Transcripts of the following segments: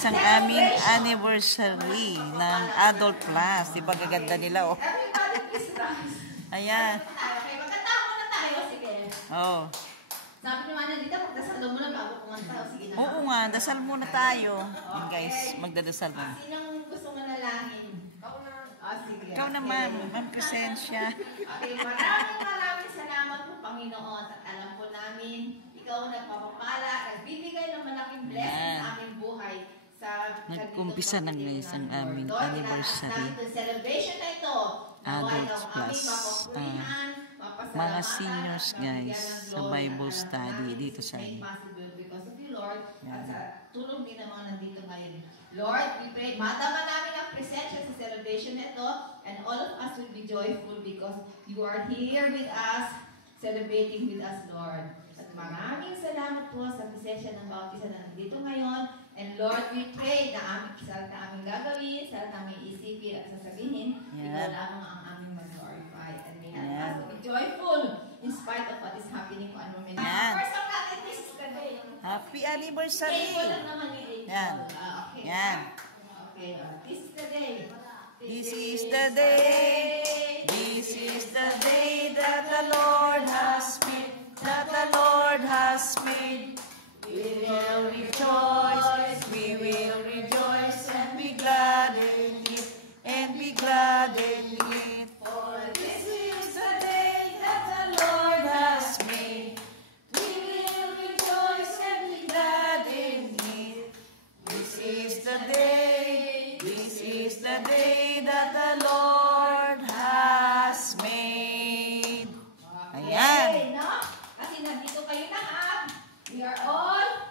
guys, ang aming anniversary ng Adult Plus. Di ba gaganda nila, oh. Ayan. Okay, magkatawa na tayo. Sige. Oh. Sabi naman na dito, magdasal muna bago kumanta. Sige na. Oo nga, dasal muna tayo. Yan guys, magdadasal muna. Sinong gusto manalangin? Sige. Ikaw naman, presensya. Okay, maraming salamat po, Panginoon. At alam po namin, ikaw nagpapapala, nagbibigay ng malaking blessing sa aming buhay. Nag-umpisa na guys ang aming anniversary. Celebration na ito. Adults Plus. Mga seniors guys sa Bible study dito sa amin. Because of you, Lord, at sa tulong din ng mga nandito ngayon. Lord, we pray, madama namin ang presensya sa celebration na ito, and all of us will be joyful because you are here with us, celebrating with us, Lord. At maraming salamat po sa presensya ng bawat isa na nandito ngayon. And Lord, we pray na sa aming gagawin, sa aming isipin at sasabihin, ikaw lamang ang aming mag-glorify. And may help us to be joyful in spite of what is happening kung ano man. First of all, this is the day. Happy anniversary! Yan. Yan. Okay, this is the day. This is the day. This is the day that the Lord has made. That the Lord has made. We will rejoice, we will rejoice and be glad in it, and be glad in it. For this is the day that the Lord has made. We will rejoice and be glad in it. This is the day that the Lord has made. Ayan. Kasi nandito kayo lahat. We are all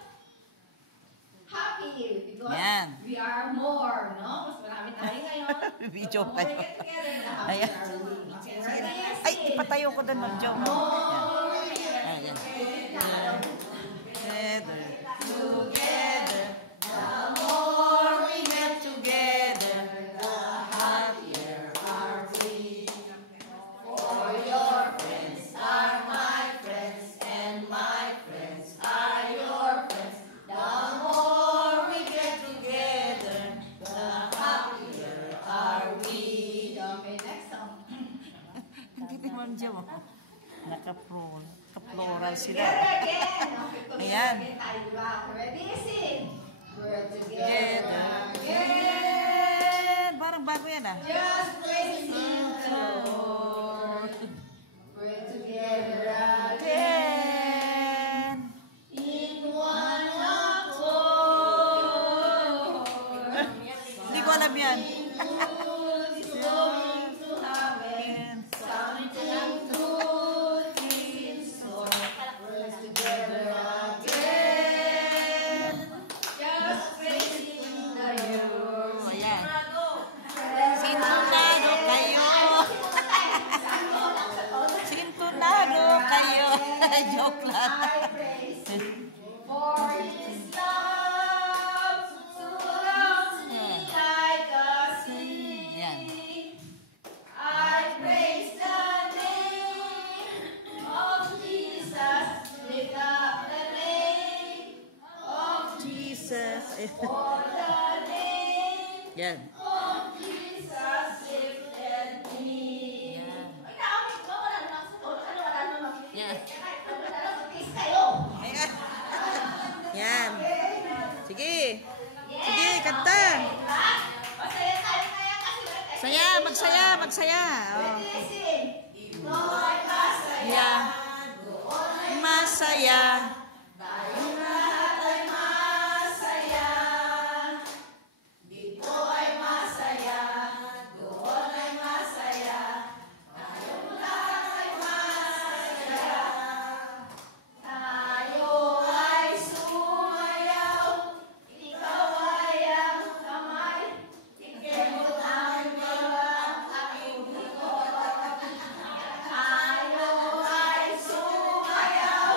happy because we are more, no? Mas marami tayo ngayon. Video more tayo. get together na happy. Ayan. Ay, ipatayo ko doon mag-joke. Ayan. Together. Together. The more we get together, the happier are we. For your friends are my friends, and my friends are your friends. The more we get together, the happier are we. Okay, next song. Hindi naman dyan, oh. Naka-floral sila. Again. Ayan. Ready? Sing. We're Together together again. Parang bago yan, ah. just praising the Lord. We're together Again. in one accord. Hindi ko alam yan. Good is going to happen. Something good in store. We're together again. Just praising the Lord. O, yan. Sintunado kayo. Sintunado kayo. Joke lang. I praise Him for His love surrounds me like a Yan. sea. I praise the name of Jesus. Lift up the name of Jesus. for the name Yan. of Jesus lifted me. Yan. Ay, naamit ko. Wala naman sa tulog. Ano, wala naman. Yan. Kahit wala naman, mag-kiss kayo. Ayan. Yan. Sige. Sige, kanta. Masaya tayo kaya kasi Saya, magsaya, magsaya. Oh. Ikaw ay masaya. Masaya. Tayong lahat ay masaya. Dito ay masaya. Doon ay masaya. Tayong lahat ay masaya. Tayo ay sumayaw. Ikaw ay ang kamay. Ikemot ang gawa. Aking likod. Tayo ay sumayaw.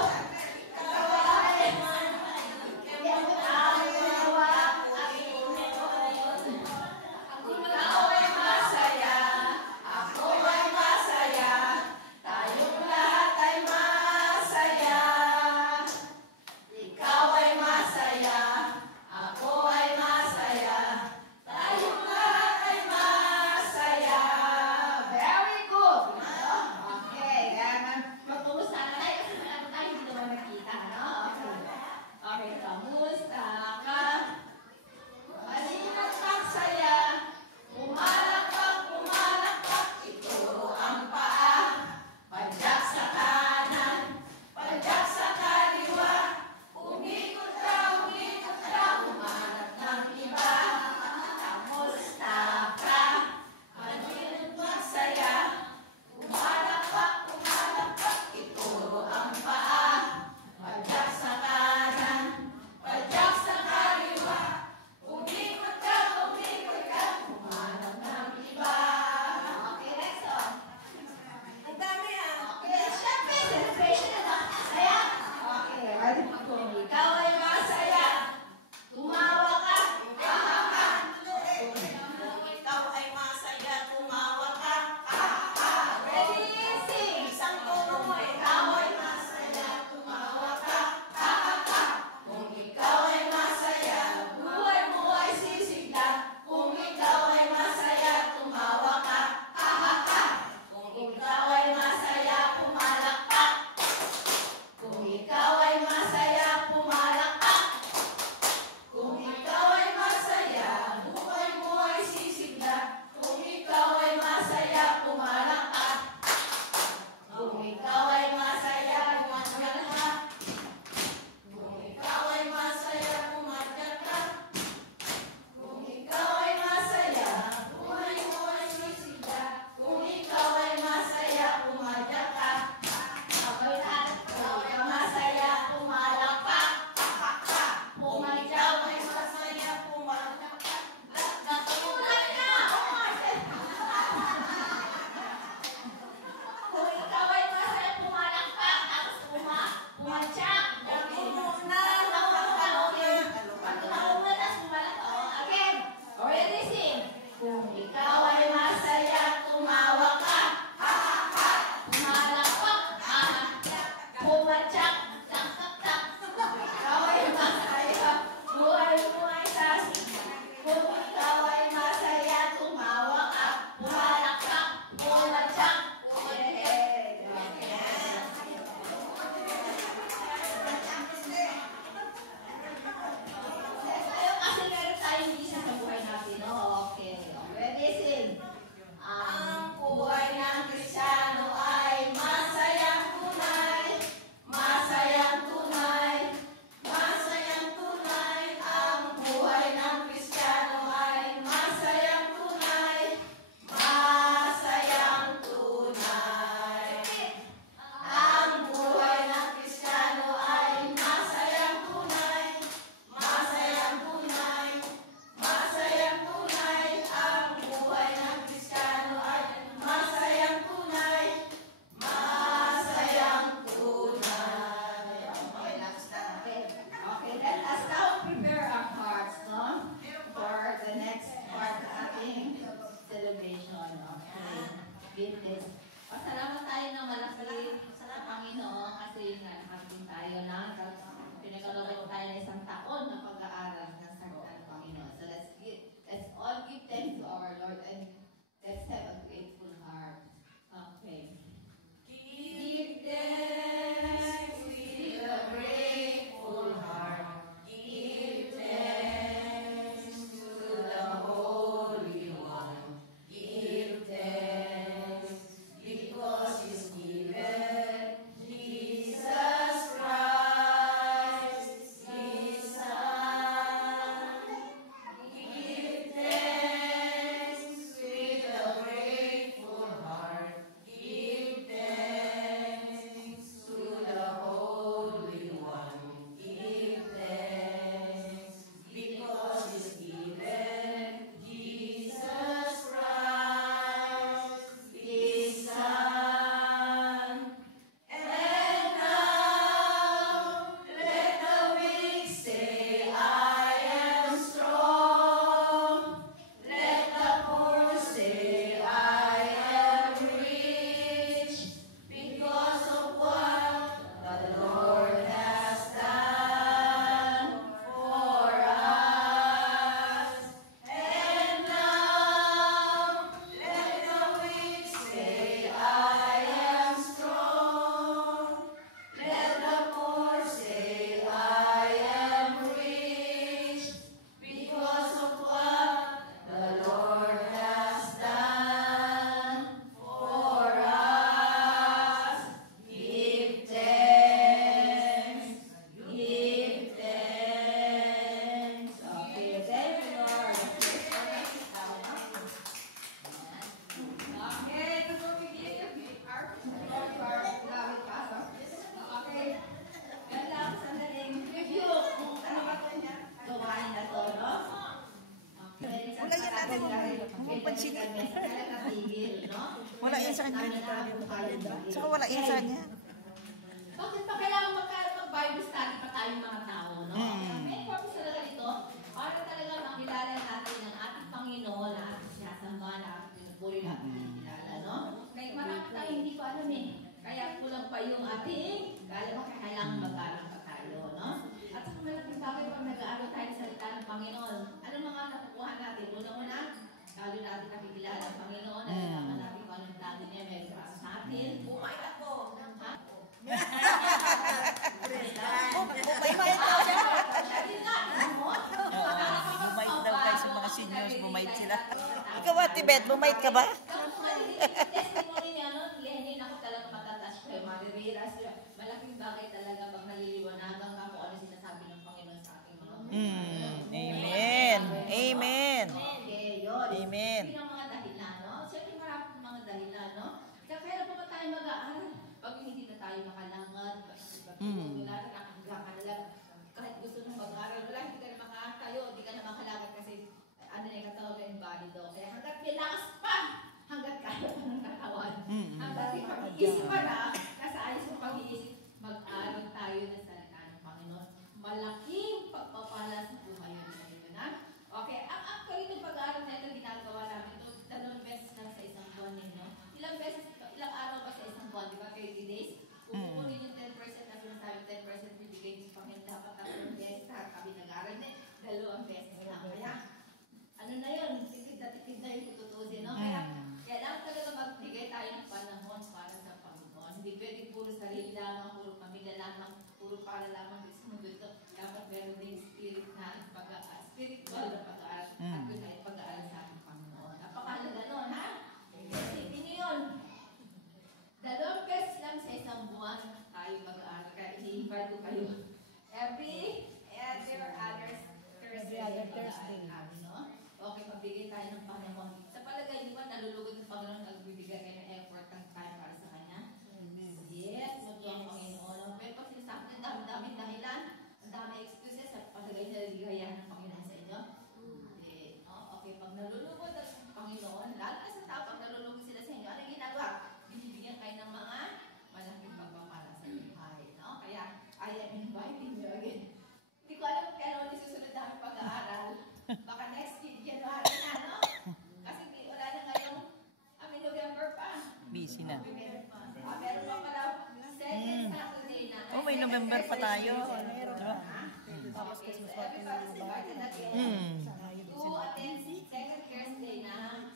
Pansin niya. Tigil, no? Wala yan sa kanya. Saka wala yan sa kanya. Bakit pa kailangan mag-Bible study pa tayong mga tao, no? May purpose talaga ito. Para talaga makilala natin ang ating Panginoon na ating sinasamba, na ating pinupuri, na ating pinakilala, no? Kaya marami tayo hindi pa alam eh. Kaya kulang pa yung ating, kailangan mag-aaral pa tayo, no? At sa malaking bagay pag nag-aaral tayo sa salita ng Panginoon, ano mga nakukuha natin? Una-una, lalo natin nakikilala ang Panginoon, nalalaman natin kung anong plano niya, meron para sa atin. Bumay ako! Ha? Bumait daw siya. Bumait daw tayo sa mga seniors. Bumait sila. Ikaw, Ate Beth, bumait ka ba? Testimony niya, no? Lenin ako talaga matatas kay Maririras. Malaking bagay talaga pag naliliwanagan ka kung ano sinasabi ng Panginoon sa ating mga Amen. Amen. Amen. Yun ang mga dahilan, no? Siyempre maraming mga dahilan, no? Kaya pa ba tayo mag-aaral? Pag hindi na tayo nakalangad, wala na nakakalalag. Kahit gusto nang mag-aaral, wala, hindi ka na makatayo, hindi ka na makalagad kasi ano na yung katawag na invalid. Kaya hanggat may lakas pa, hanggat kaya pa ng katawan, hanggat may pag-iisip pa na, nasa ayos ng pag-iisip, mag-aaral tayo ng salita ng Panginoon. Malaking pagpapala sa buhay yun na. Okay, ang actually ng pag-aaral na ito, ginagawa namin ito, 2 beses lang sa isang buwan no? Ilang araw ba sa isang buwan? Di ba 30 days? Kung kukunin yung 10% na sinasabi, 10% bibigay sa Panginoon, dapat 3 beses kami nag-aaral din, 2 beses lang. Kaya, ano na yun? Tipid na yung tututusin, no? Kaya, kailangan talaga magbigay tayo ng panahon para sa Panginoon. Hindi pwede puro sarili lamang, puro pamilya lamang, puro para lamang sa mundo ito. Dapat meron din spirit na spiritual na pag-aaral at yun ay pag-aaral sa ating Panginoon. Napakahalaga nun, ha? Isipin niyo yun. 2 beses lang sa isang buwan tayo mag-aaral. Kaya i-invite ko kayo. Every other Thursday. No? Okay, magbigay tayo ng Panginoon. Sa palagay, di ba, nalulugod ng Panginoon, nagbibigay kayo ng effort ng time para sa Kanya? Yes, magbuha ang Panginoon. Pero pag sinasabi ng dami-daming dahilan, ang dami excuses, at palagay na naligayahan ng Panginoon sa inyo? Hindi. Okay, pag nalulugod ang Panginoon, lalo na sa tao, pag nalulugod sila sa inyo, ano ginagawa? Binibigyan kayo ng mga malaking pagpapala sa buhay. No? Kaya, I am inviting you again. Hindi ko alam kung kailan ulit susunod namin pag-aaral. Baka next January na, no? Kasi wala na ngayong, November pa. Busy na. Meron pa pala, second Saturday na. Oh, may November pa tayo. Tapos Christmas pa. Everybody's invited again. To attend second Thursday na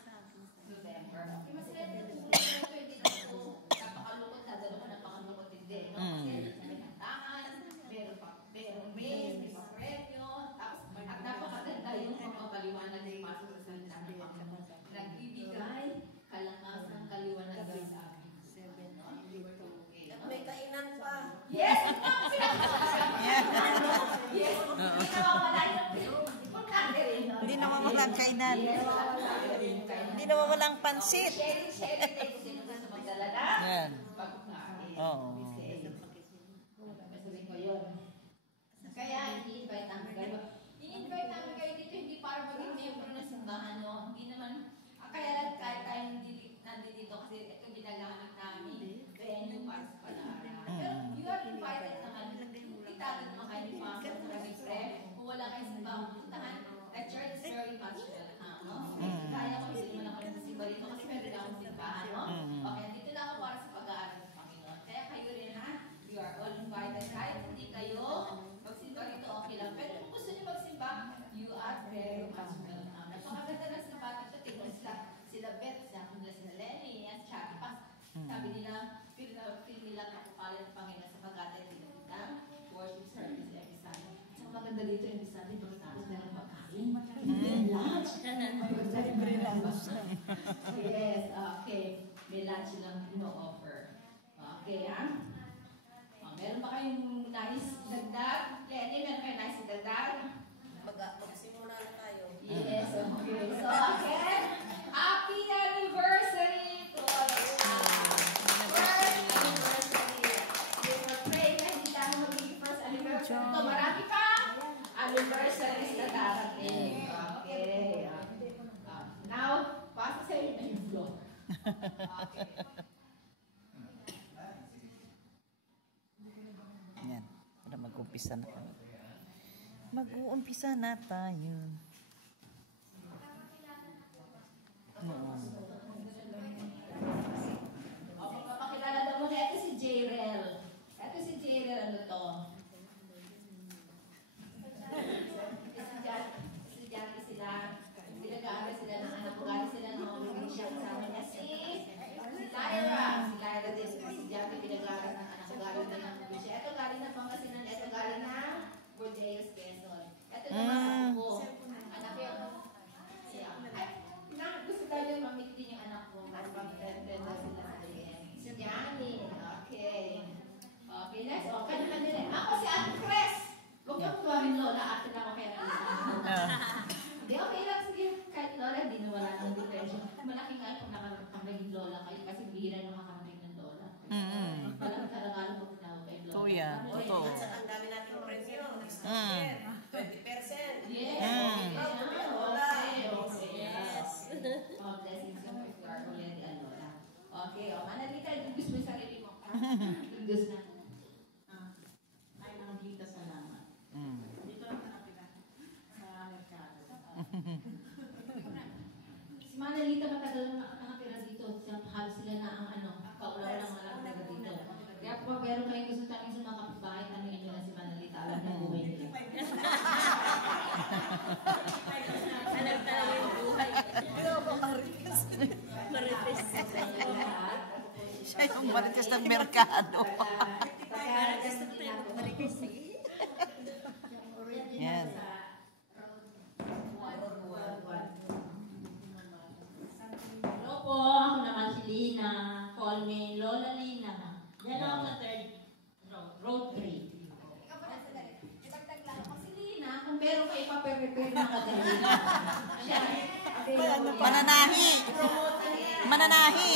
November. Okay, masaya din ito. Hindi na ito napakalukot na. Napakalukot hindi. Kasi may kantahan, merong mail, may pa-premyo. Tapos, at napakaganda yung pagpapaliwanag ng pasok sa salita ng Panginoon. Nagbibigay kalakasan, kaliwanagan sa akin. May kainan pa. Yes! Yes! Hindi nawawala yung importante rin. Hindi naman walang kainan. Hindi naman walang pansit. Sharing day kung sino gusto magdala na. Yan. Pagkain. Oo. Sabihin ko yun. Kaya, i-invite namin kayo. I-invite namin kayo dito, hindi para maging member ng simbahan, no? Hindi naman, kaya lang kahit tayo nandito kasi ito ginagahanap namin. Venue para sa pag-aaral. Pero you are invited naman. Itagal naman kayo ni Pastor sa kaming prayer. Kung wala kayo simbahan, puntahan. The church is very much welcome, no? Kaya ko, hindi naman ako nagsimba dito kasi meron akong simbahan, no? Okay, dito lang ako para sa pag-aaral ng Panginoon. Kaya kayo rin, ha? You are all invited. Kahit hindi kayo magsimba rito, okay lang. Pero kung gusto niyo magsimba, you are very much welcome. Napakaganda na simbahan ito. Tingnan sila Beth, sila Lenny, at Chucky Pass. Sabi nila, feel nila kapukalan ng Panginoon sa pag-atay nila worship service every Sunday. Ang maganda dito yung Sunday, pagkatapos meron pagkain. Lunch. Yes, okay. May lunch lang ino-offer. Okay, ha? Meron ba kayong nice dagdag? Lenny, meron kayong nice dagdag? Magsimula na tayo. Yes, okay. So, again, happy anniversary to all of you. First anniversary. We were praying na hindi tayo magiging first anniversary. Ito, marami pa anniversaries na darating. Okay. mag-uumpisa na kami. Mag-uumpisa na tayo. Papakilala daw mo na ito si Jayrel. Ito si Jayrel, ano to? Si Jackie sila. Pinag-aaral sila ng anak ko. Galing sila ng mga siya kasama niya si Lyra. Si Lyra din. Si Jackie pinag-aaral ng anak ko. Galing na ng siya. Ito galing na Pangasinan. Ito galing na Bordeaux, Quezon. Ito naman ako. Anak ko. Gusto tayo mamit din yung anak ko. Mas pag-tender na sila sa si Janine. Okay. Okay, next. O, kanina. Ako si Ate Cres. Huwag kang tuwagin Lola. Ate na ako kaya Hindi, okay lang. Sige, kahit Lola, hindi na wala ng depression. Malaki nga kung nakakambagin Lola kayo kasi bihira na makakambagin ng Lola. Walang karangalo kung tinawag kay Lola. Totoo yan. Totoo. Ang dami nating presyo. 20%. Yes. Okay. Yes. Oh, blessings yung if you are already a Lola. Okay, o. Manalita, dugos mo yung sarili mo. Dugos na. Ay, Manalita, salamat. Dito lang nakapila sa merkado. Si Manalita matagal na nakatira dito. Halos sila na ang kaulaw ng mga nakatira dito. Kaya kung meron kayong gusto tanong sa mga kapitbahay, tanongin nyo na si Manalita. Alam niya buhay nila. Alam talaga yung buhay. Marites. Siya yung marites ng merkado. Marites na tayo. Marites. Yan. Hello po, ako naman si Lina. Call me Lola Lina. Yan ako sa third road 3. Si Lina, kung meron kayo pa-prepare na kadalina. Siya, Mananahi. Mananahi.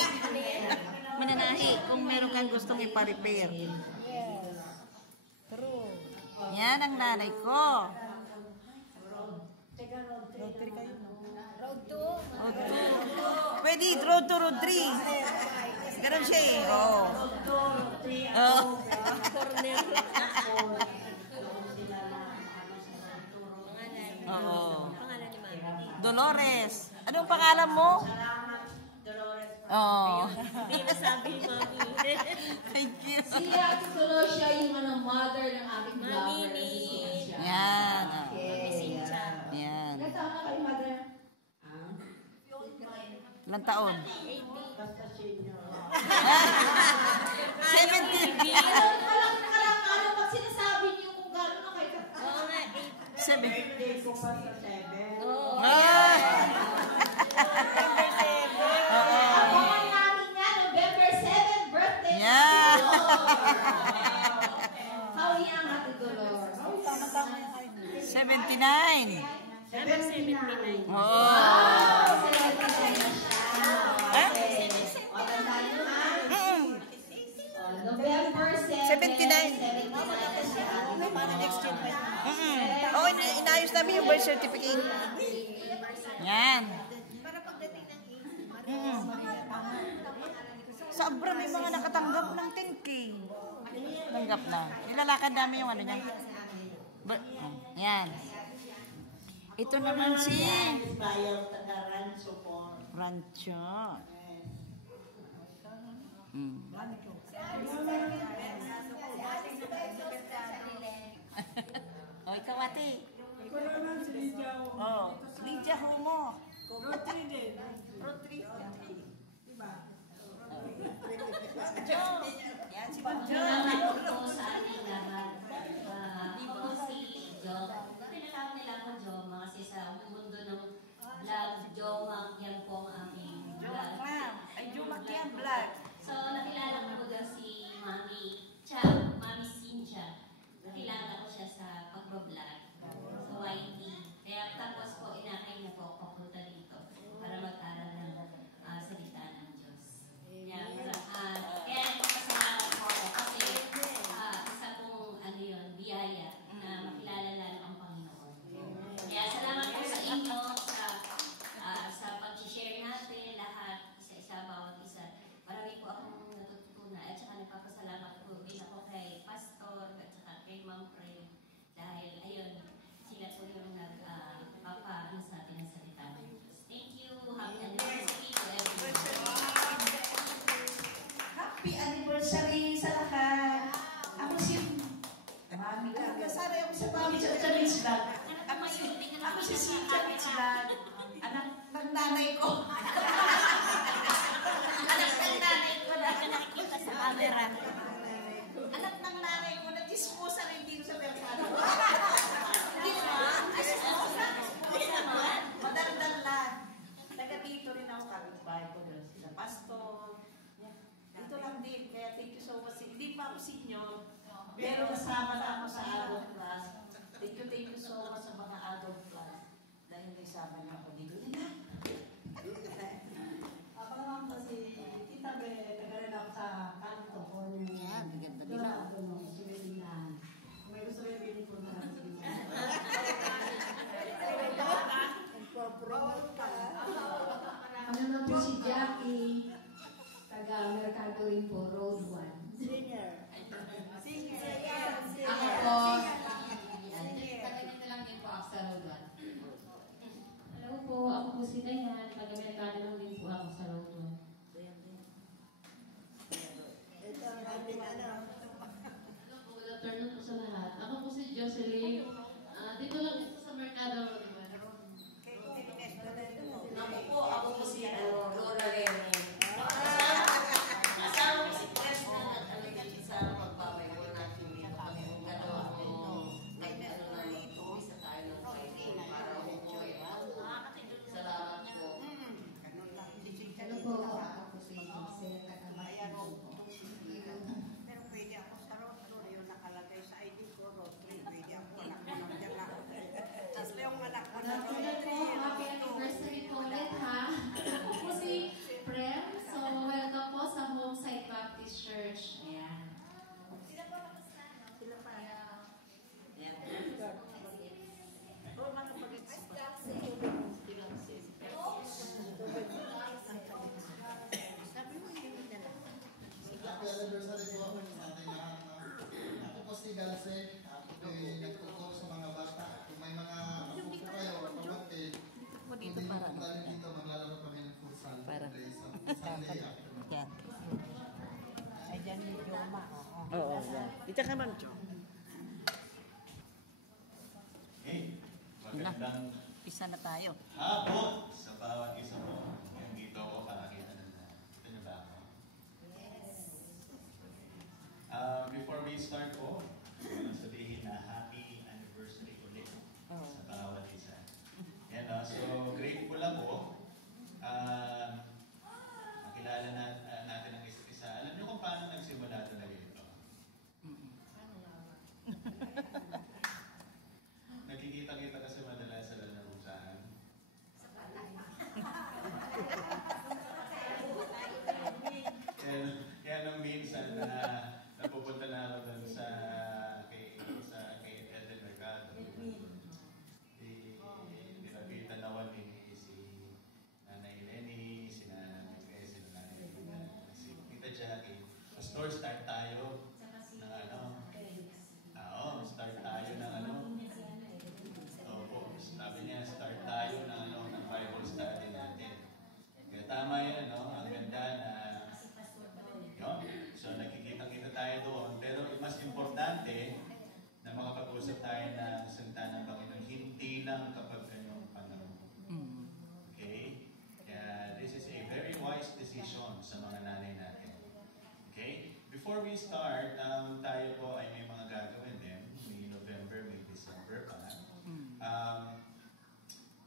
Mananahi. Kung meron kang gustong ipa-repair. Yan ang nanay ko. Pwede, road to road 3. Ganun siya eh. Oo. Oo. Pangalan ni Mami. Dolores. Anong pangalan mo? Oo. Hindi nasabi ni Mami. Thank you. si Ate Colosia yung mother ng ating Mami vlogger. ni... Si Colosia. Yan. Okay. Cynthia. Yan. Ilan taon na kayo, mother? Ilang taon? 70. Alam, pag sinasabi niyo kung gano'n na kayo. Oo nga, 7. ko pa sa 7. Oo. Abangan namin yan, November 7, birthday. Yeah. How young, Ate Dolores? 79. 79. Oo. November 7, 79. Para next year. Oo, inayos namin yung birth certificate. Yan. Sobra may mga nakatanggap ng 10K. Tanggap na. Nilalakad namin yung ano niya. Yan. Ito naman si Bayaw taga Rancho po. Rancho. O, ikaw ate. Ikaw naman si Lydia. Oh, Lydia Humo. Road 3 din. Road 3. Diba? Yan si Ma'am Jo. Salamat po sa ating lahat. Ako si Jo. Tinatawag nila ako Jo, kasi sa mundo ng vlog, Jo Mac, yan po ang aking vlog. Ay, Jumakian Vlog. So, nakilala ko din si Mami Cha, Mami Cynthia. Nakilala ko siya sa pag-vlog sa YT. Kaya tapos po, inakay niya po papunta dito para mag-aral ng camera. Anak ng nanay mo, nag-disposa rin dito sa merkado. Hindi naman. Hindi naman. Madaldal lang. Taga dito rin ako, kapitbahay ko doon sila pastor. Dito lang din. Kaya thank you so much. Hindi pa ako senior. Pero nasama na ako sa adult class. Thank you so much sa mga adult class. Dahil naisama niyo ako dito. Ako naman po si Tita Be, taga-rin ako sa kanto ko. Yan, maganda din Doon ako. ako nung sinilinan. Kung may gusto rin bilhin ko na lang sa inyo. Ano naman po si Jackie, taga-Mercado rin po, Road 1. Ako po, taga-nito lang din po ako sa Road 1. Hello po, ako po si Dayan, taga-Mercado lang din po ako sa Road 1. Hello po, good afternoon po sa lahat. Ako po si Jocelyn. Dito lang po sa Mercado Road 1. Ako po si Laura Rene. Kasama ko si Chris na nag-alagay sa magbabayo natin dito kami. Kung gano'n ako, nag-ano na mag-uwisa tayo ng Friday para umuwi. Salamat po. Ano po, ako po si Marcel, taga-Bayan po. Pero pwede ako sa road yung nakalagay sa ID ko, road 3. Pwede ako, anak ko lang dyan lang. Tapos yung anak ko na road Good po, happy anniversary po ulit ha. Ako po si Prem. So, welcome po sa Homeside Baptist Church. Ayan. Sila pa. Yan. Oh, mga pag-explain. Happy anniversary po sa ating lahat. Ako po si Galse. Ako po nagtuturo sa mga bata. Kung may mga apo po kayo, pamangkin, kung hindi po tayo dito, maglalaro kami ng futsal. Sunday afternoon. Yan. Ay, dyan yung Joma. Oo, yan. Dito ka man, Jo. Hey, magandang Isa na tayo. hapon sa bawat isa mo. Yung dito ko pakakita na. Ito niyo ba ako? Before we start po, sabihin na happy anniversary ulit sa bawat isa. Yan, so grateful ako. Makilala natin ang isa't isa. Alam niyo kung paano nagsimula talaga ito? Nakikita-kita kasi madalas sa lalarusan. Kaya nung minsan na napupunta na ako doon sa kay Eden Mercado. Nilapitan ako ni si Nanay Lenny, si Nanay Grace, si Nanay si Tita Jackie. Pastor, start tayo ng ano. Start tayo ng ano. Opo, sabi niya, start tayo ng ano, ng Bible study natin. Kaya tama yun, no? Ang ganda na yun. So nakikita-kita tayo doon. Pero mas importante na makapag-usap tayo na salita ng Panginoon, hindi lang kapag kanyang panahon. Okay? Kaya this is a very wise decision sa mga nanay natin. Okay? Before we start, tayo po ay may mga gagawin din. May November, may December pa.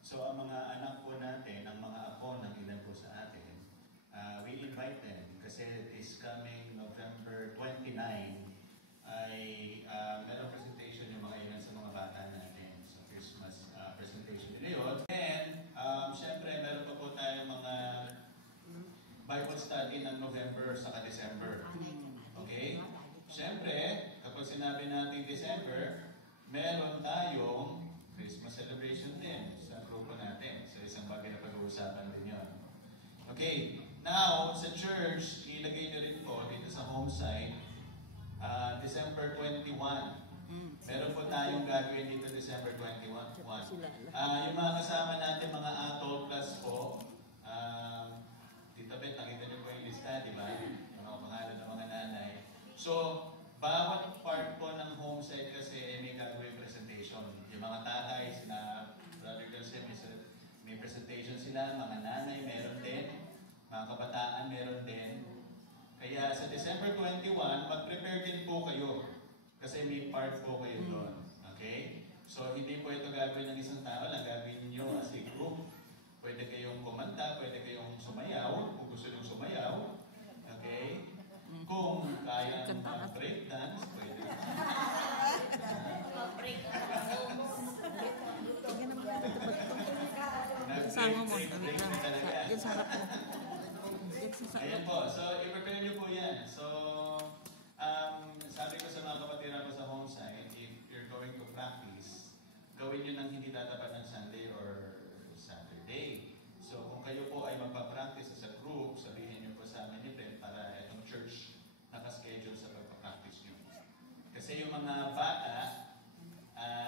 So ang mga anak po natin, ang mga apo ng ilan po sa atin, we invite them kasi this coming November 29 ay meron presentation yung mga ilan sa mga bata natin. So Christmas presentation nila yun. And syempre meron pa po tayong mga Bible study ng November sa December. Okay? Syempre, kapag sinabi natin December, meron tayong Christmas celebration din sa grupo natin. So isang bagay na pag-uusapan din yun. Okay, now sa church, ilagay nyo rin po dito sa home site, December 21. Meron po tayong gagawin dito December 21. Yung mga kasama natin, mga adult class po, Tita Bet, nakita nyo po yung lista, di ba? Yung mga pangalan ng mga nanay. So, bawat part po ng home site kasi may gagawin presentation. Yung mga tatay, sila, Brother Garcia, may presentation sila, mga nanay, meron din. Mga kabataan, meron din. Kaya sa December 21, 21, mag-prepare din po kayo. Kasi may part po kayo doon. Okay? So, hindi po ito gagawin ng isang tao lang. Gagawin niyo as a group. Pwede kayong kumanta, pwede kayong sumayaw, kung gusto nyo sumayaw. Okay? Kung kaya mag-break dance, pwede. Sama mo. Break talaga. Yan sa harap mo. Ayan po. So, i-prepare nyo po yan. So, sabi ko sa mga kapatiran ko sa home site, if you're going to practice, gawin nyo nang hindi tatapat ng Sunday or Saturday. So, kung kayo po ay magpa-practice sa group, sabihin nyo po sa amin ni Fred para itong church nakaschedule sa pagpa-practice nyo. Kasi yung mga bata,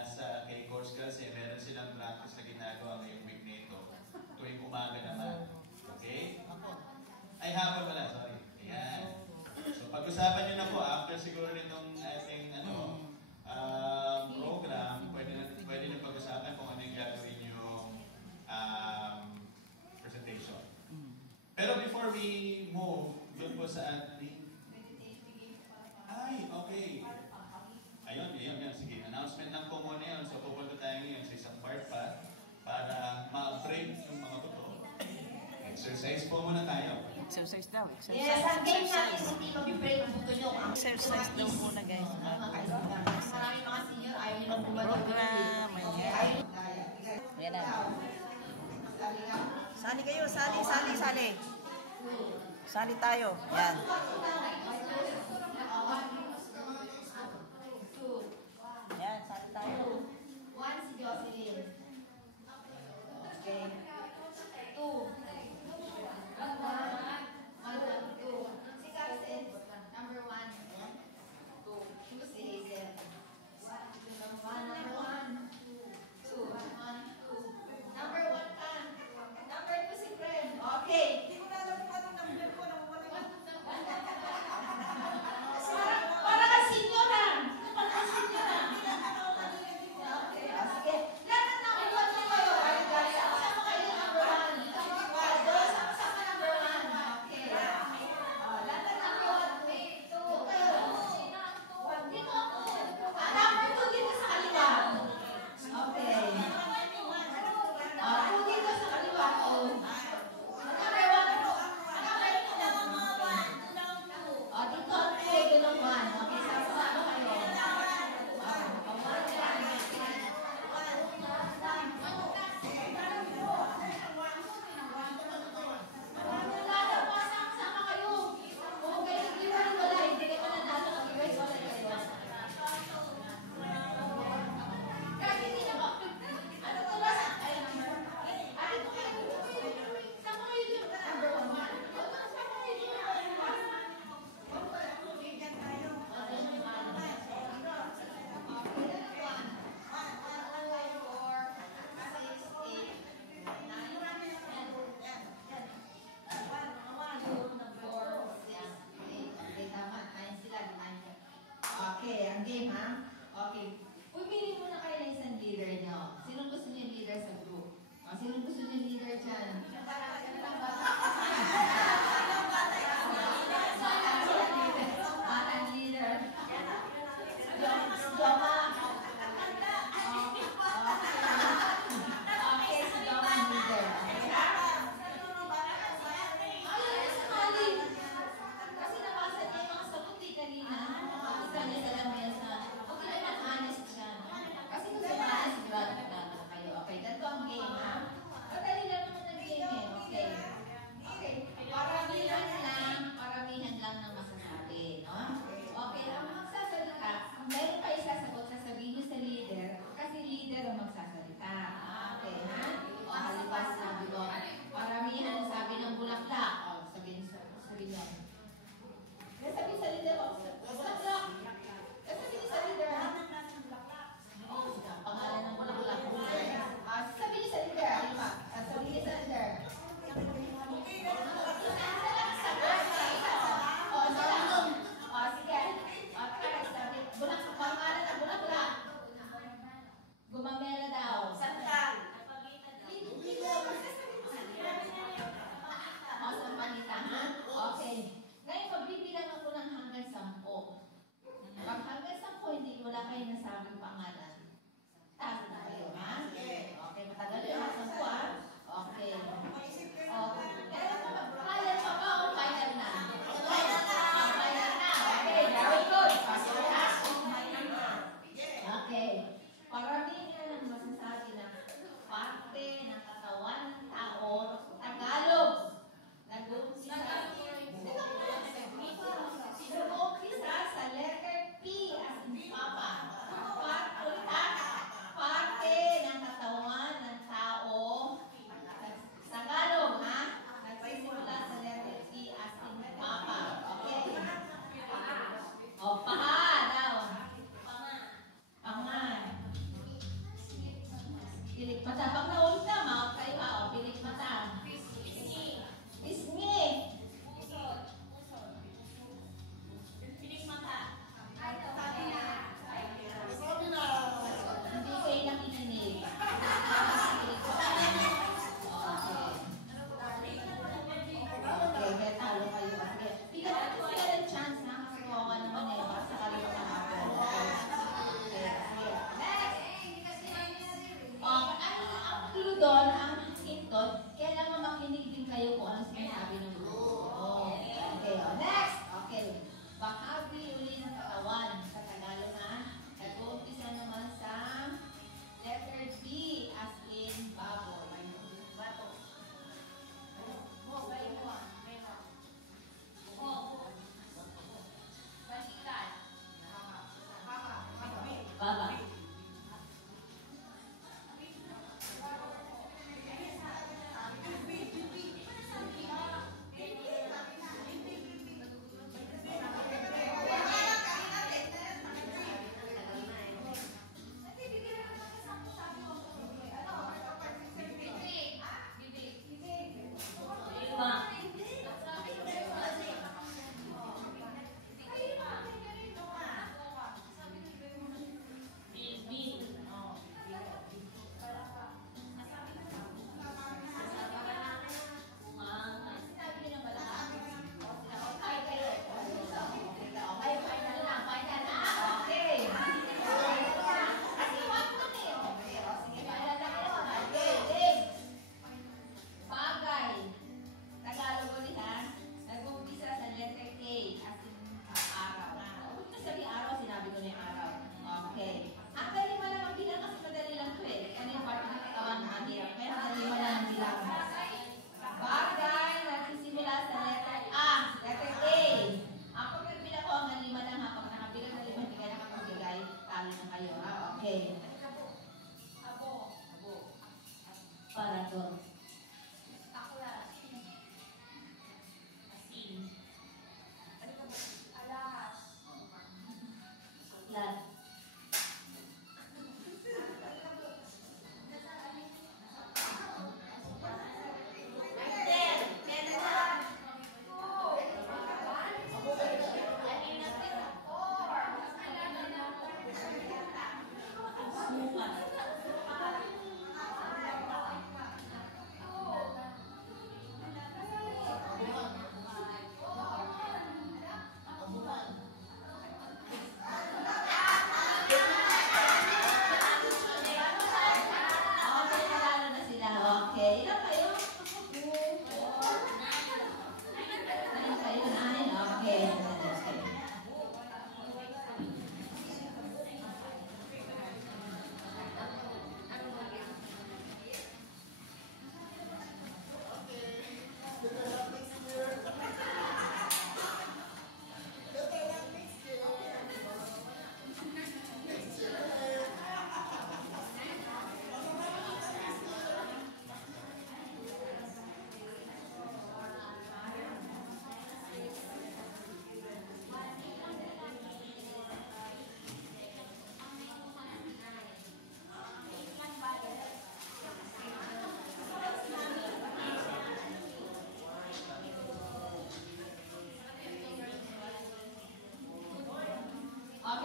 sa kay Course Girls, meron silang practice na ginagawa ngayong week na ito. Tuwing umaga naman. Okay? Ay, hapon wala, sorry. Ayan. So, pag-usapan nyo na po, after siguro nitong ating program, pwede nyo pag-usapan kung ano yung gagawin yung presentation. Pero before we move, doon po sa ating... Ay, okay. Ayun, sige. Announcement lang po muna yun. So, pupunta tayo ngayon sa isang part pa para ma-break yung mga buto. Exercise po muna tayo. Exercise daw. Exercise. Yes, ang game natin hindi mag-break ang buto nyo. Exercise daw muna, guys. Maraming mga senior, ayaw nila bumalik. Program, ayan. Ayan na. Sali kayo, sali. Sali tayo. Yan. Yan, sali tayo. One, si Jocelyn. Okay. Two. One, two. Si Carson. Number one. Two. Si Hazel. Number one. Two. Number one ka. Number two si Fred. Okay. Hindi ko na alam kung anong number ko.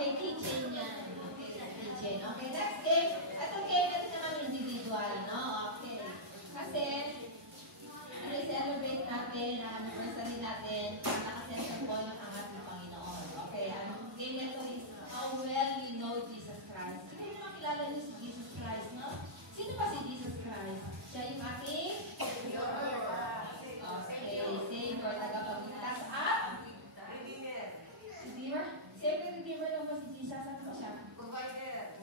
Okay, keychain yan. Okay, keychain. Okay, next game. Ito game natin naman individual, no? Okay. Kasi, celebrate natin ang anniversary natin. Nakasensyon po ng ating Panginoon. Okay, ang game nito is how well we know Jesus Christ. Hindi naman kilala niyo si Jesus Christ, no? Sino ba si Jesus Christ? Siya yung ating Savior, tagapagligtas at Redeemer. Siyempre, Redeemer lang po si Jesus. Ano ba siya? Provider.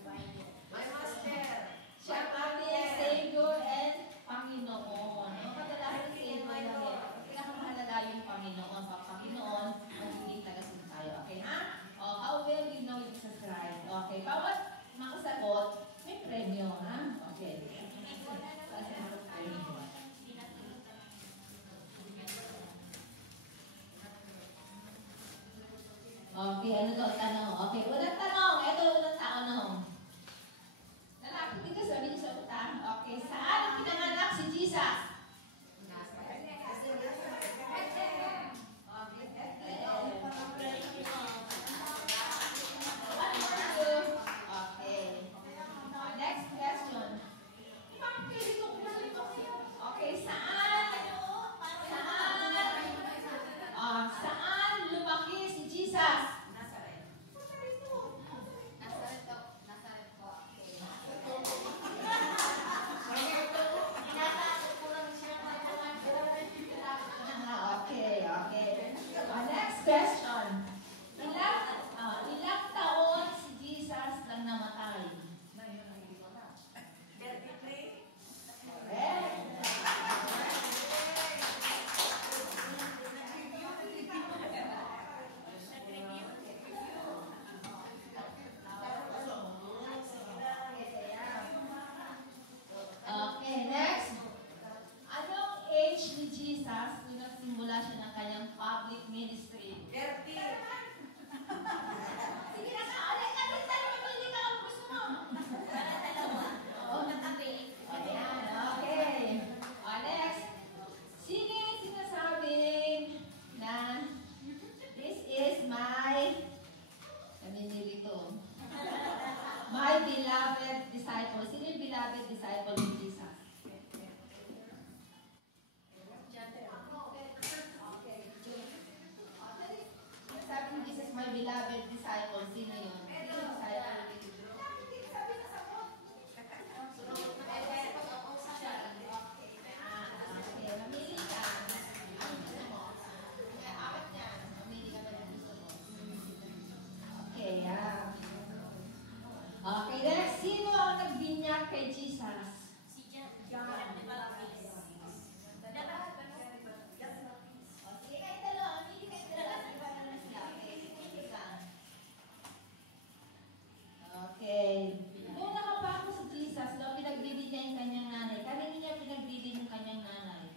My master. Siya ang ating Savior and Panginoon. Ang kadalasan Savior lang eh. Pinakamahalaga yung Panginoon. Pag Panginoon, magiging tagasin tayo. Okay, ha? How well you know Jesus Christ? Okay, bawat makasagot, may premyo, ha? Okay. Kasi mga premyo. Okay, ano daw tanong? Okay, unang tanong. Ito unang tanong. Lalaki din ka, sabi niyo sa utang. Okay, saan ang pinanganak si Jesus? Okay. Next question. Okay, saan lumaki si Jesus? Next question. Ilang taon si Jesus lang namatay? 33. Correct. Okay, next. Anong age ni Jesus nung nagsimula siya ng kanyang public ministry? 30. Sige na ka, ulit ka, mamili ka kung gusto mo. Oo, ayan, okay. Next. Sino yung sinasabing na this is my, namimili to, my beloved disciple. Sino yung beloved disciple ni Jesus? Sabi ni Jesus, my beloved disciple, sino yun? Sino yung disciple ni Jesus? Okay, mamili ka. Ano gusto mo? Apat yan. Mamili ka na gusto mo. Okay, okay, next. Sino ang nagbinyag kay Jesus? Si John the Baptist. Sige, kayo dalawa. Mamili kayo dalawa. Okay. Nung nakapako si Jesus, daw pinagbibig niya yung kanyang nanay. Kanina niya pinagbibig yung kanyang nanay.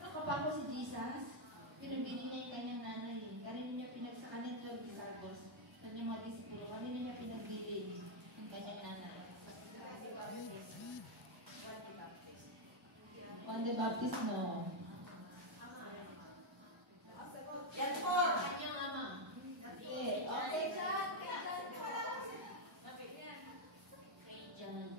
Nakapako si Jesus, pinagbibig niya yung kanyang nanay. Kanina niya sa kanyang 12 disciples, kanyang mga disipulo, kanina niya pinagbibig yung kanyang nanay. Juan the Baptist, no. Yan po. Kanyang ama. Okay, okay, John. Kay John.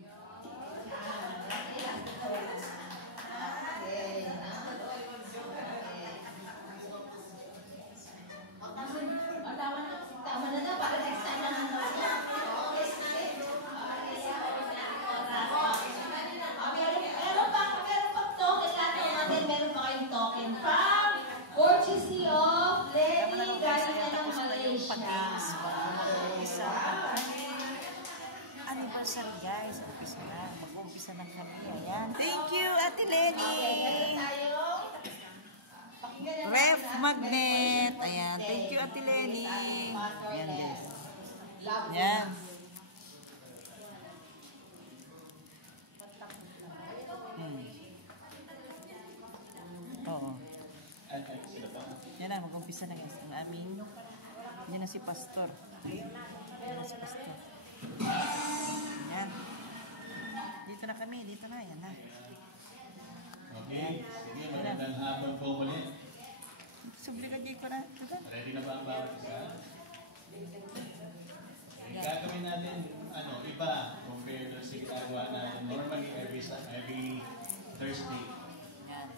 Tama na para next time na nanonood niya. Okay, sige. Meron pang token natin. Meron pa kayong token from courtesy of Lenny galing na ng Malaysia. Anniversary guys, umpisa na. Mag-umpisa na kami. Ayan. Thank you, Ate Lenny. Okay, meron tayong pakinggan natin Ref ang magnet. Ayan. Thank you, Ate Lenny. Ayan guys. Ayan. Oo. Yan na, mag-umpisa na guys. Ang aming, yan na si Pastor. Yan na si Pastor. Yan. Dito na kami, dito na. Yan na. Okay? Sige, magandang hapon. Ready na ba ang bawat isa? Gagawin natin iba compared to sa ginagawa natin normally every Thursday. Yan.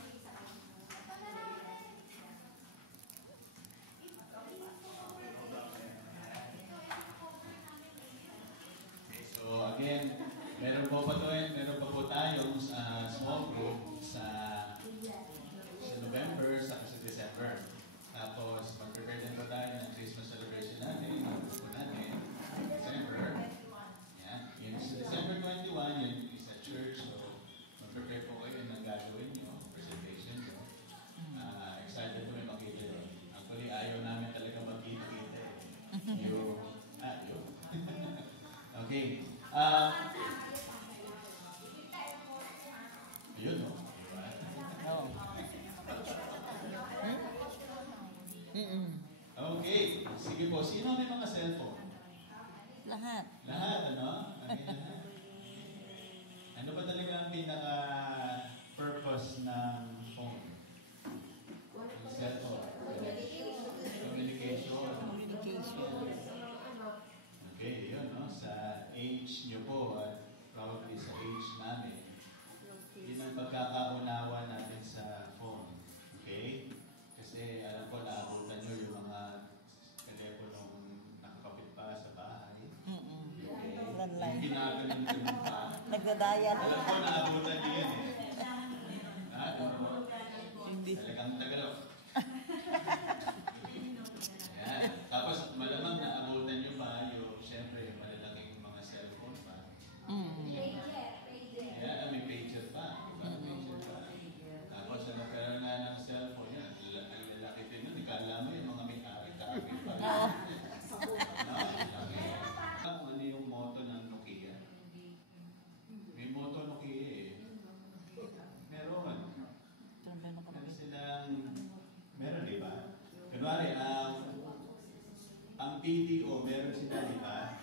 Okay, so again, meron pa po tayong small group sa November sa December. Tapos mag-prepare din po tayo ng Christmas celebration natin, po natin, December. Yan. Yun sa December 21, yun is a church, so mag-prepare po kayo ng gagawin nyo, presentation nyo. Excited po rin makita yun. Actually, ayaw namin talaga magkita-kita eh. Yun. Okay. Ayun, no? Diba? Oo. Okay. Sige po. Sino may mga cellphone? Lahat. Lahat, ano? Lahat. Ano ba talaga ang pinaka-purpose ng phone? Yung cellphone. Communication. Okay, yun, no? Sa age nyo po, at probably sa age namin, yun ang pagkakaunawa natin sa phone. Okay? Kasi alam ko, naabutan nyo yung mga teleponong nakakapit pa sa bahay. Okay? Yung ginagaling-galing pa. Nagdadayal. Alam ko, naabutan nyo yan eh. Talagang Tagalog. Yan. Tapos malamang naabutan nyo pa yung, syempre, malalaking mga cellphone pa. Kaya may pager pa. Pager pa. Tapos nagkaroon na ng cellphone yan. Ang lalaki din nun. Ikala mo yung mga may-ari pa. Ano yung motto ng Nokia? May motto Nokia eh. Meron. Meron silang, meron di ba? Kunwari, ang PDO, meron sila di ba?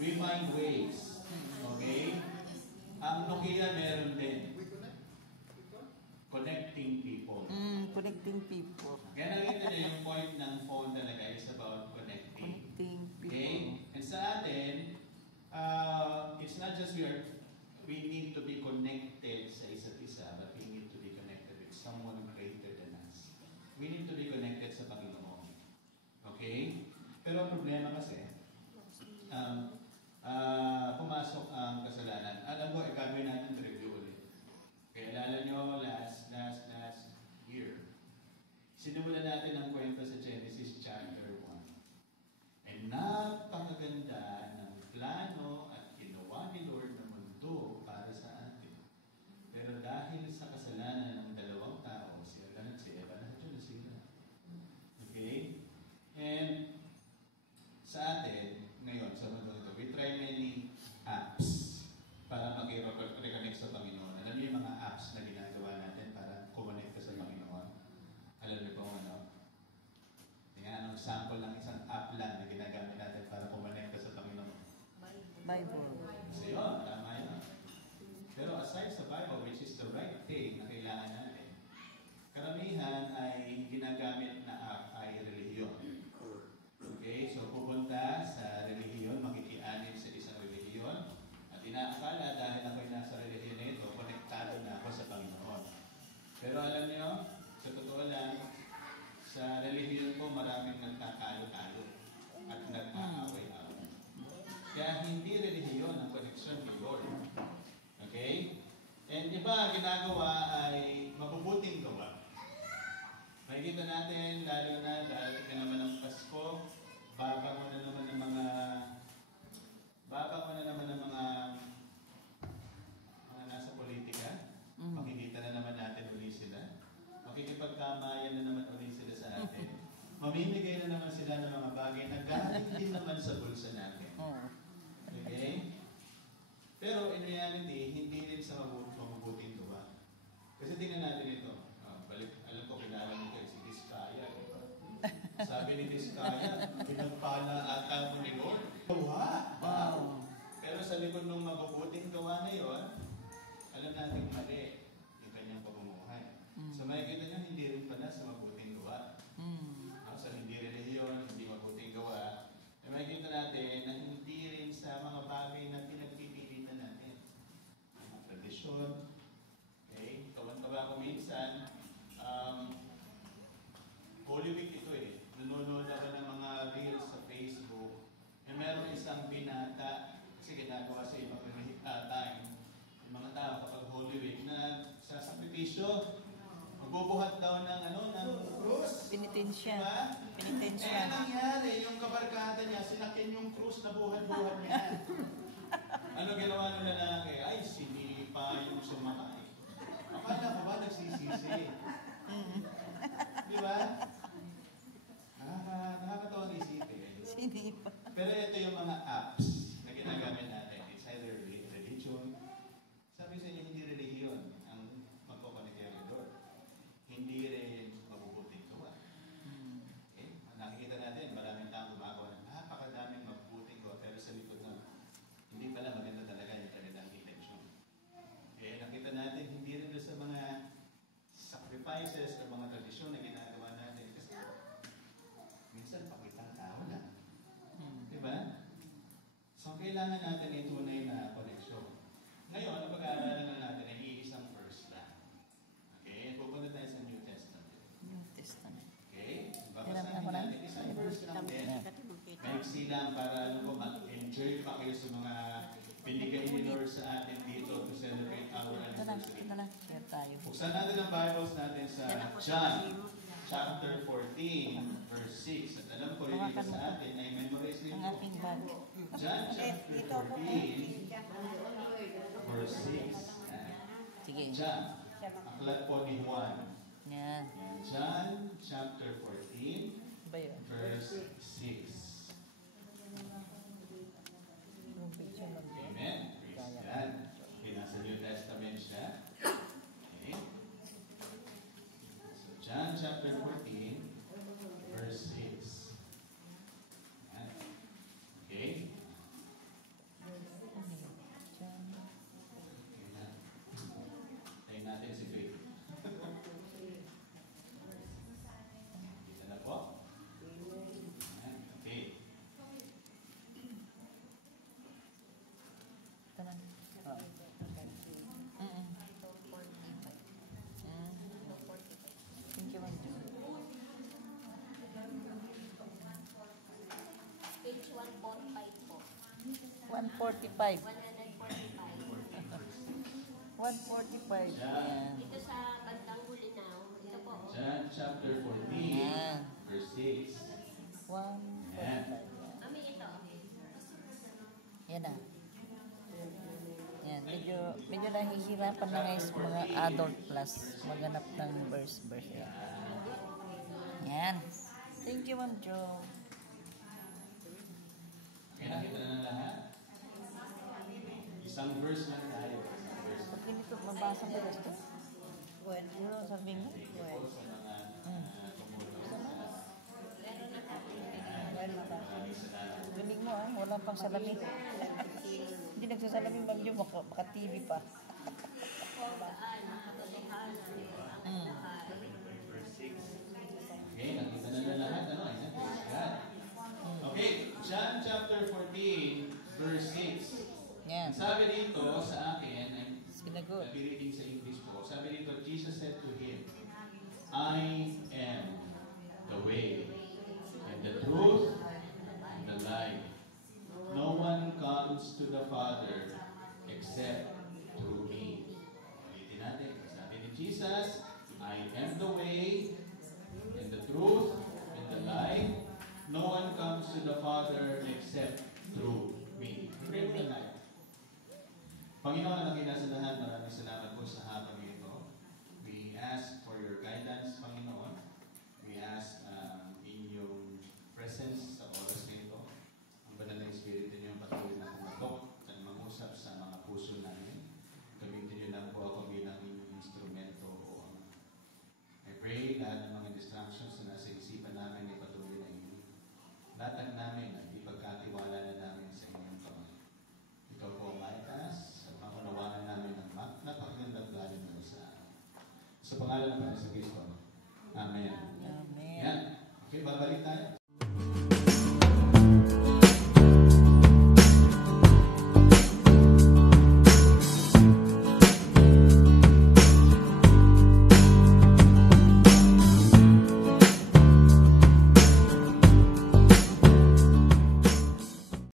We find ways. Okay? Ang Nokia meron din. Connecting people. Connecting people. Kaya nakita niyo yung point ng phone talaga is about connecting. Connecting people. Okay? And sa atin, it's not just we need to be connected sa isa't isa, but we need to be connected with someone greater than us. We need to be connected sa Panginoon. Okay? Pero ang problema kasi, pumasok ang kasalanan. Alam mo, gagawin natin review ulit. Kaya alala nyo, last year, sinimulan natin ang kwento sa Genesis chapter 1. And napakaganda ng plano at ginawa ni Lord ng mundo para sa atin. Pero dahil sa kasalanan ng dalawang tao, si Adan at si Eva, nandiyan na sila. Okay? And sa atin, ngayon, sa mundo ito, we try many apps para mag-reconnect sa Panginoon. Alam niyo yung mga apps na ginagawa natin para kumonekta sa Panginoon? Alam niyo kung ano? Tingnan, anong sample ng isang app lang na ginagamit natin para kumonekta sa Panginoon? Bible. Kasi yun, tama yun. Pero aside sa Bible, which is the right thing na kailangan natin, karamihan ay ginagamit na app ay relihiyon. Okay, so pupunta sa relihiyon, makikianib sa isang relihiyon, at inaakala dahil ako'y nasa relihiyon na ito, konektado na ako sa Panginoon. Pero alam niyo, sa totoo lang, sa relihiyon po maraming nagkakalo-kalo at nagkakaway-away. Kaya hindi relihiyon ang koneksyon kay Lord. Okay? And iba ginagawa ay mabubuting gawa. Makikita natin, lalo na dahil ka naman ng Pasko, babang mo na naman ng mga nasa politika. Makikita na naman natin uli sila. Makikipagkamayan na naman uli sila sa atin. Mamimigay na naman sila ng mga bagay na galing din naman sa bulsa natin. Okay? Pero in reality, hindi rin sa mabubuting gawa. Kasi tingnan natin ito. Alam ko, kilala mo kayo si Diskaya. Sabi ni Diskaya, pinagpala ata mo ni Lord. Gawa! Wow! Pero sa likod ng mabubuting gawa na yun, alam natin mali yung kanyang pamumuhay. So makikita nyo, hindi rin pala sa mabuting gawa. tradisyon, hindi mabuting gawa, ay makikita natin na hindi rin sa mga bagay na pinagpipilitan natin. Mga tradisyon, okay? Tawan-tawa ko minsan, Holy Week ito eh. Nanonood ako ng mga reels sa Facebook. Meron isang binata, kasi ginagawa sa ibang time, yung mga tao kapag Holy Week na sa sakripisyo, magbubuhat daw ng ng krus. Penitensya. Diba? Penitensya. Eh, nangyari, yung kabarkada niya, sinakyan yung krus na buhat-buhat niya. Ano ginawa ng lalaki? Ay, sinipa yung sumakay. Akala ko ba nagsisisi? Di ba? Nakakatawa ng isipin. Sinipa. Pero ito yung mga apps na ginagamit natin. It's either religion. Sabi sa inyo, hindi religion ang magkoconnect kay Lord. Hindi rin mabubuting gawa. Okay? Nakikita natin, maraming taong gumagawa ng napakadaming mabubuting gawa, pero sa likod na hindi pala maganda talaga yung kanilang intention. Okay? Nakita natin, hindi rin doon sa mga sacrifices o mga tradisyon na ginagawa natin. Kasi minsan pakitang tao lang. Diba? So, kailangan natin ay tunay na koneksyon. Ngayon, ang pag-aaralan na natin ay iisang verse lang. Okay? Pupunta tayo sa New Testament. New Testament. Okay? Babasahin natin isang verse lang din. Maiksi lang para mag-enjoy pa kayo sa mga binigay ni Lord sa atin dito to celebrate our anniversary. Ito na, share tayo. Buksan natin ang Bibles natin sa John chapter 14, verse 6. At alam ko rin ito sa atin ay memorize din Ang po. ating bag. John chapter 14, verse 6. Sige. John, aklat po ni Juan. Yan. John chapter 14, Ba yun? verse 6. Yung picture lang din. Amen. Praise God. Okay, nasa New Testament siya. Okay. So, John chapter 14, verse 6. Ayan. Okay. Tayo natin si Faith. Dito na po. Ayan. Okay. Ito na. Oh. Thank you, Ma'am. Page 145 po. 145. 145. 145. Yan. Ito sa bandang huli na. Ito po. John chapter 14, Ayan. verse 6. 145. Ami ito. Yan na. Yan. Medyo nahihirapan na guys mga adult plus maghanap ng verse. Yan. Thank you, Ma'am Jo. Okay, nakita na lahat? Isang verse lang tayo. Isang verse. Pag ganito, mabasa ko gusto. Well, sabi nga. Thank you po sa mga tumulong sa maraming salamat. Galing mo ah, wala pang salamin. Hindi nagsasalamin, Ma'am Jo, baka TV pa. Verse 6. Okay, nakita na lahat. Ayan, praise God. Okay, John chapter 14, verse 6. Yan. Sabi dito sa akin, Sinagot. nabiriting sa English po, sabi dito, Jesus said to him, I am the way, and the truth, and the life. No one comes to the Father except through me. Ulitin natin. Sabi ni Jesus, I am the way, and the truth, and the life. No one comes to the Father except through me. Pray mo na tayo. Panginoon, na nakinasalahan, maraming salamat po sa habang ito. We ask for your guidance, Panginoon. We ask in your presence sa oras na ito. Ang banal na Espiritu niyo patuloy na kumatok at mangusap sa mga puso namin. Gamitin niyo lang po ako bilang inyong instrumento o I pray lahat ng mga distractions na nasa isipan namin ay patuloy na inyo. Latag namin at ipagkatiwala na namin sa inyong kamay. Ikaw po ang maitas at makunawanan namin ang napakagandang galing mo sa amin. Sa pangalan ng Panginoon sa Kristo. Amen. Amen. Yan. Okay, babalik tayo.